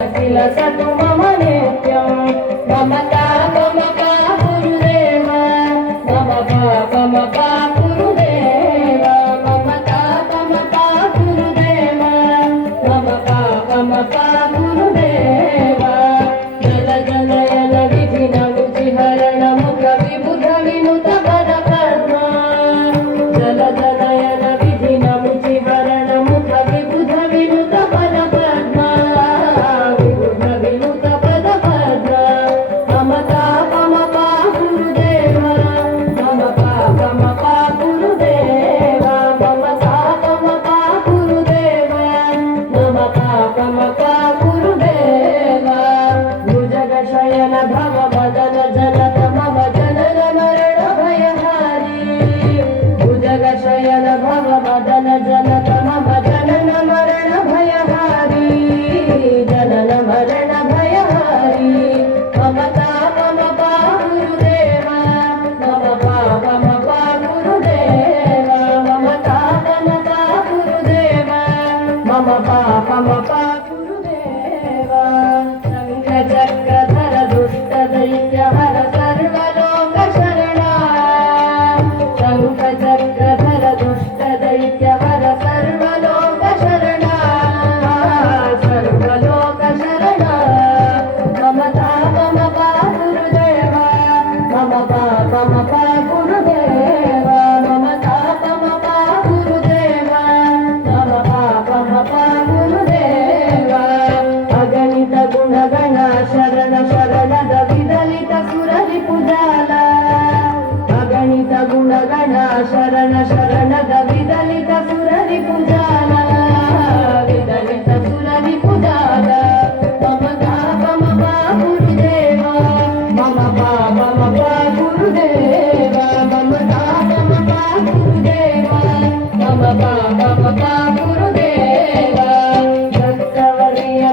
सतु मम नित्यं मम पापमपा गुरुदेव मम पापमपा गुरुदेव मम पापमपा गुरुदेव मम पापमपा गुरुदेव जल जनयन विधिन रुचिहरण मुख विबुध विनुत पद पद्मा जल जनयन विधिन रुचिहरण मुख विबुध विनुत पद पद्मा पापमपा गुरुदेव शङ्खचक्रधर दुष्टदैत्यहर सर्वलोकशरणा शङ्खचक्रधर दुष्टदैत्यहर सर्वलोकशरणा सर्वलोकशरणा मम पापमपा गुरुदेव मम पापमपा गुरुदेव मम पापमपा गुरुदेव मम पापमपा शरण शरणद विदलित सुररि पुजाल अगणित गुणगण शरण शरणद विदलित सुररि पुजाल विदलित सुररि पुजाल मम पापमपा गुरुदेव मम पापमपा गुरुदेव मम पापमपा गुरुदेव मम पापमपा गुरुदेव दत्तवर्य